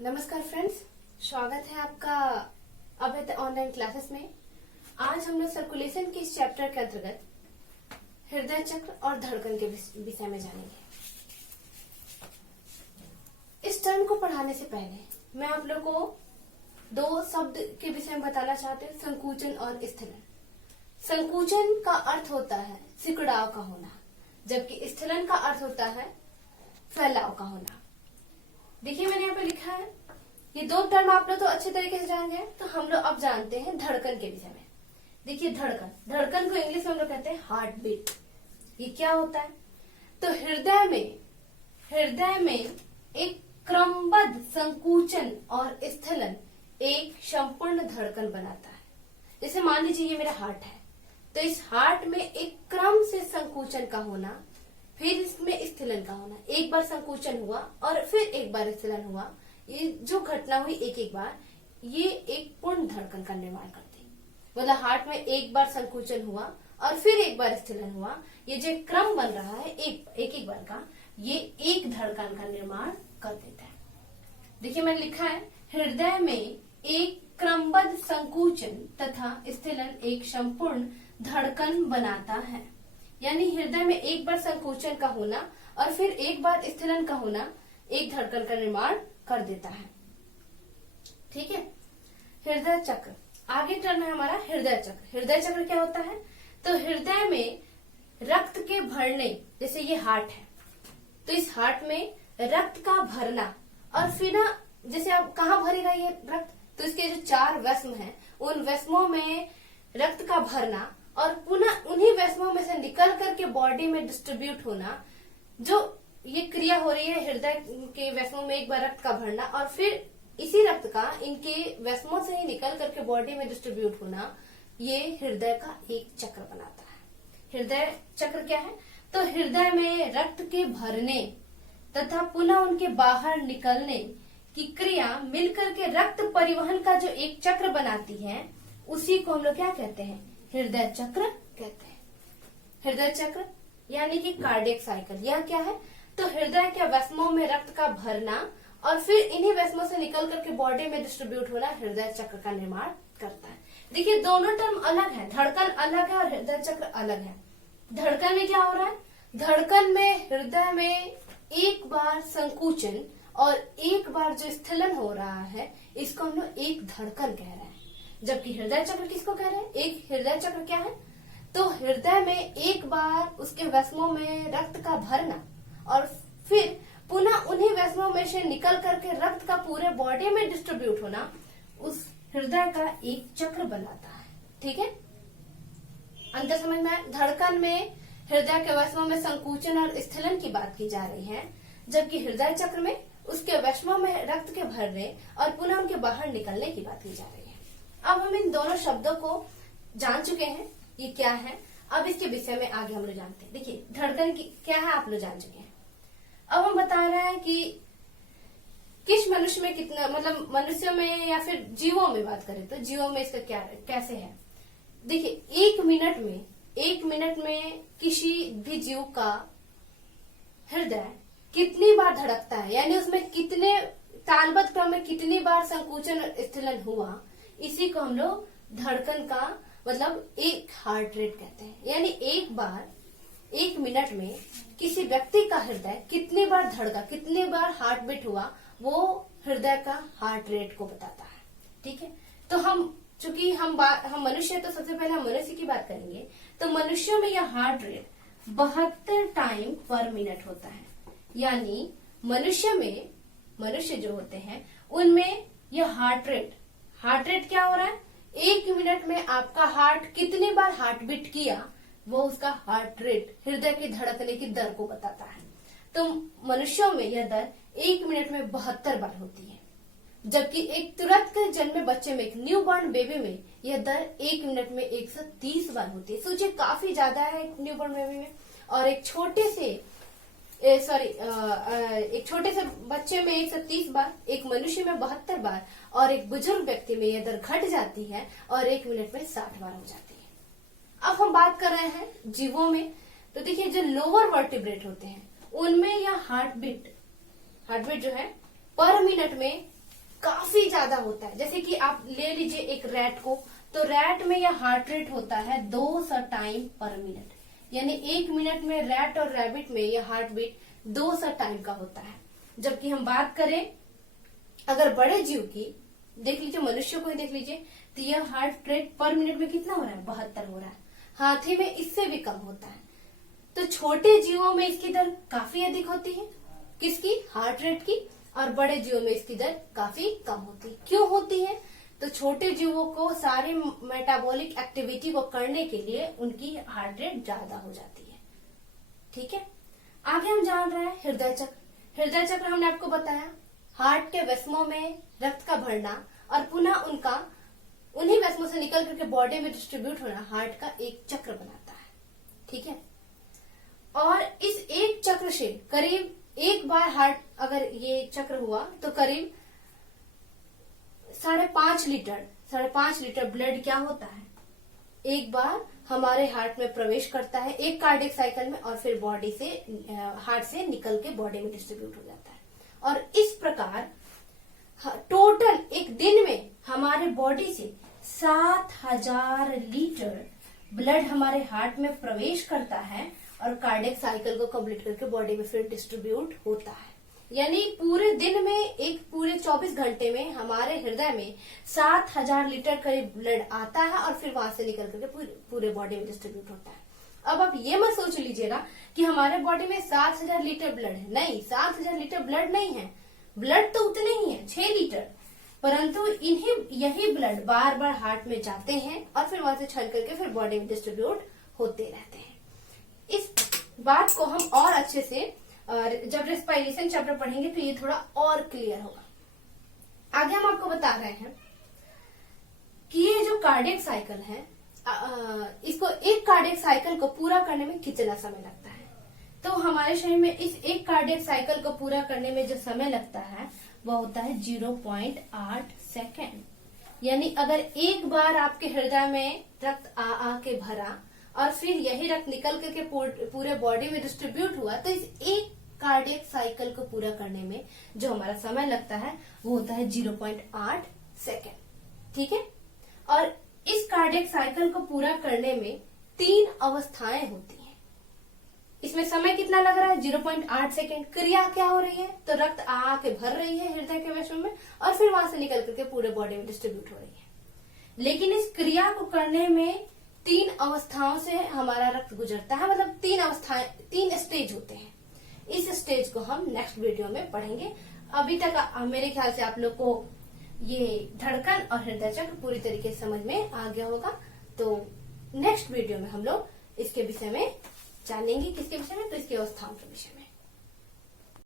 नमस्कार फ्रेंड्स, स्वागत है आपका अभय ऑनलाइन क्लासेस में। आज हम लोग सर्कुलेशन के इस चैप्टर के अंतर्गत हृदय चक्र और धड़कन के विषय में जानेंगे। इस टर्म को पढ़ाने से पहले मैं आप लोग को दो शब्द के विषय में बताना चाहते हैं, संकुचन और स्थिलन। संकुचन का अर्थ होता है सिकुड़ाव का होना, जबकि स्थिलन का अर्थ होता है फैलाव का होना। देखिए मैंने यहाँ पे लिखा है, ये दो टर्म आप लोग तो अच्छे तरीके से जान गए। तो हम लोग अब जानते हैं धड़कन के विषय में। देखिए धड़कन को इंग्लिश में हम लोग कहते हैं हार्ट बीट। ये क्या होता है? तो हृदय में एक क्रमबद्ध संकुचन और स्थिलन एक संपूर्ण धड़कन बनाता है। जैसे मान लीजिए ये मेरा हार्ट है, तो इस हार्ट में एक क्रम से संकुचन का होना, फिर इसमें स्थिलन का होना। एक बार संकुचन हुआ और फिर एक बार स्थिलन हुआ, ये जो घटना हुई एक एक बार, ये एक पूर्ण धड़कन का निर्माण करती है। मतलब हार्ट में एक बार संकुचन हुआ और फिर एक बार स्थिलन हुआ, ये जो क्रम बन रहा है एक बार का, ये एक धड़कन का निर्माण कर देता है। देखिए मैंने लिखा है, हृदय में एक क्रमबद्ध संकुचन तथा स्थिलन एक संपूर्ण धड़कन बनाता है। यानी हृदय में एक बार संकुचन का होना और फिर एक बार स्थिलन का होना एक धड़कन का निर्माण कर देता है। ठीक है। हृदय चक्र, आगे टर्म है हमारा हृदय चक्र। हृदय चक्र क्या होता है? तो हृदय में रक्त के भरने, जैसे ये हार्ट है, तो इस हार्ट में रक्त का भरना और फिर ना, जैसे अब कहाँ भरेगा ये रक्त, तो इसके जो चार वस्म हैं, उन वस्मों में रक्त का भरना और पुनः उन्हीं वस्मों में से निकल करके बॉडी में डिस्ट्रीब्यूट होना। जो ये क्रिया हो रही है, हृदय के वस्मों में एक बार रक्त का भरना और फिर इसी रक्त का इनके वस्मों से ही निकल करके बॉडी में डिस्ट्रीब्यूट होना, ये हृदय का एक चक्र बनाता है। हृदय चक्र क्या है? तो हृदय में रक्त के भरने तथा पुनः उनके बाहर निकलने की क्रिया मिलकर के रक्त परिवहन का जो एक चक्र बनाती है, उसी को हम लोग क्या कहते हैं? हृदय चक्र कहते हैं। हृदय चक्र यानी कि कार्डियक साइकिल, यह क्या है? तो हृदय के वस्मों में रक्त का भरना और फिर इन्हीं वस्मों से निकल करके बॉडी में डिस्ट्रीब्यूट होना हृदय चक्र का निर्माण करता है। देखिए दोनों टर्म अलग है, धड़कन अलग है और हृदय चक्र अलग है। धड़कन में क्या हो रहा है? धड़कन में हृदय में एक बार संकुचन और एक बार जो स्थिलन हो रहा है, इसको हम लोग एक धड़कन कह रहे हैं। जबकि हृदय चक्र किसको कह रहे हैं? एक हृदय चक्र क्या है? तो हृदय में एक बार उसके वस्मों में रक्त का भरना और फिर पुनः उन्हीं वस्मों में से निकल करके रक्त का पूरे बॉडी में डिस्ट्रीब्यूट होना, उस हृदय का एक चक्र बनाता है। ठीक है, अंतर समझ में आया? धड़कन में हृदय के वस्मों में संकुचन और स्थिलन की बात की जा रही है, जबकि हृदय चक्र में उसके वस्मों में रक्त के भरने और पुनः उनके बाहर निकलने की बात की जा रही है। अब हम इन दोनों शब्दों को जान चुके हैं, ये क्या है। अब इसके विषय में आगे हम लोग जानते हैं। देखिए धड़कन की क्या है, आप लोग जान चुके हैं। अब हम बता रहे हैं कि किस मनुष्य में कितना, मतलब मनुष्यों में या फिर जीवों में बात करें तो जीवों में इसका क्या कैसे है। देखिए एक मिनट में किसी भी जीव का हृदय कितनी बार धड़कता है, यानी उसमें कितने तालबद्ध क्रम में कितनी बार संकुचन स्थिलन हुआ, इसी को हम लोग धड़कन का मतलब एक हार्ट रेट कहते हैं। यानी एक मिनट में किसी व्यक्ति का हृदय कितनी बार धड़का, कितनी बार हार्ट बीट हुआ, वो हृदय का हार्ट रेट को बताता है। ठीक है, तो चूंकि हम मनुष्य है, तो सबसे पहले हम मनुष्य की बात करेंगे। तो मनुष्यों में यह हार्ट रेट 72 टाइम पर मिनट होता है। यानी मनुष्य जो होते हैं उनमें यह हार्ट रेट क्या हो रहा है? एक मिनट में आपका हार्ट कितनी बार हार्ट बीट किया, वो उसका हार्ट रेट, हृदय के धड़कने की दर को बताता है। तो मनुष्यों में यह दर एक मिनट में 72 बार होती है, जबकि एक तुरंत के जन्मे बच्चे में, एक न्यू बॉर्न बेबी में, यह दर एक मिनट में 130 बार होती है। सोचिए काफी ज्यादा है एक न्यू बॉर्न बेबी में। और एक छोटे से बच्चे में 130 बार, एक मनुष्य में 72 बार और एक बुजुर्ग व्यक्ति में यह दर घट जाती है और एक मिनट में 60 बार हो जाती है। अब हम बात कर रहे हैं जीवों में। तो देखिए जो लोअर वर्टिब्रेट होते हैं उनमें यह हार्ट बीट जो है पर मिनट में काफी ज्यादा होता है। जैसे कि आप ले लीजिए एक रैट को, तो रैट में यह हार्ट रेट होता है 200 टाइम पर मिनट, यानी 1 मिनट में रैट और रैबिट में यह हार्ट बीट 200 टाइम का होता है। जबकि हम बात करें अगर बड़े जीव की, देख लीजिए मनुष्य को ही देख लीजिए, तो यह हार्ट रेट पर मिनट में कितना हो रहा है, 72 हो रहा है। हाथी में इससे भी कम होता है। तो छोटे जीवों में इसकी दर काफी अधिक होती है, किसकी, हार्ट रेट की, और बड़े जीवों में इसकी दर काफी कम होती है। क्यों होती है, तो छोटे जीवों को सारे मेटाबॉलिक एक्टिविटी को करने के लिए उनकी हार्ट रेट ज्यादा हो जाती है। ठीक है, आगे हम जान रहे हैं हृदय चक्र। हृदय चक्र हमने आपको बताया, हार्ट के वैस्मों में रक्त का भरना और पुनः उन्हीं वैस्मों से निकल करके बॉडी में डिस्ट्रीब्यूट होना हार्ट का एक चक्र बनाता है। ठीक है, और इस एक चक्र से करीब एक बार हार्ट अगर ये चक्र हुआ तो करीब 5.5 लीटर ब्लड क्या होता है, एक बार हमारे हार्ट में प्रवेश करता है एक कार्डियक साइकिल में, और फिर बॉडी से हार्ट से निकल के बॉडी में डिस्ट्रीब्यूट हो जाता है। और इस प्रकार टोटल एक दिन में हमारे बॉडी से 7000 लीटर ब्लड हमारे हार्ट में प्रवेश करता है और कार्डियक साइकिल को कंप्लीट करके बॉडी में फिर डिस्ट्रीब्यूट होता है। यानी पूरे दिन में, एक पूरे 24 घंटे में हमारे हृदय में 7000 लीटर करीब ब्लड आता है और फिर वहां से निकल करके पूरे बॉडी में डिस्ट्रीब्यूट होता है। अब आप ये मत सोच लीजिएगा कि हमारे बॉडी में 7000 लीटर ब्लड है, नहीं, 7000 लीटर ब्लड नहीं है, ब्लड तो उतने ही है 6 लीटर, परंतु यही ब्लड बार बार हार्ट में जाते हैं और फिर वहां से छल करके फिर बॉडी में डिस्ट्रीब्यूट होते रहते हैं। इस बात को हम और अच्छे से जब रेस्पिरेशन चैप्टर पढ़ेंगे तो ये थोड़ा और क्लियर होगा। आगे हम आपको बता रहे हैं कि ये जो कार्डियक साइकिल है, इसको एक कार्डियक साइकिल को पूरा करने में कितना समय लगता है। तो हमारे शरीर में इस एक कार्डियक साइकिल को पूरा करने में जो समय लगता है वह होता है 0.8 सेकेंड। यानी अगर एक बार आपके हृदय में रक्त आ के भरा और फिर यही रक्त निकल करके पूरे बॉडी में डिस्ट्रीब्यूट हुआ, तो इस एक कार्डियक साइकिल को पूरा करने में जो हमारा समय लगता है वो होता है 0.8 सेकेंड। ठीक है, और इस कार्डियक साइकिल को पूरा करने में 3 अवस्थाएं होती हैं। इसमें समय कितना लग रहा है, 0.8 सेकेंड। क्रिया क्या हो रही है, तो रक्त आके भर रही है हृदय के वैश्व में और फिर वहां से निकल करके पूरे बॉडी में डिस्ट्रीब्यूट हो रही है। लेकिन इस क्रिया को करने में 3 अवस्थाओं से हमारा रक्त गुजरता है, मतलब 3 स्टेज होते हैं। इस स्टेज को हम नेक्स्ट वीडियो में पढ़ेंगे। अभी तक मेरे ख्याल से आप लोग को ये धड़कन और हृदय चक्र पूरी तरीके से समझ में आ गया होगा। तो नेक्स्ट वीडियो में हम लोग इसके विषय में जानेंगे, किसके विषय में, तो इसकी अवस्थाओं के विषय में।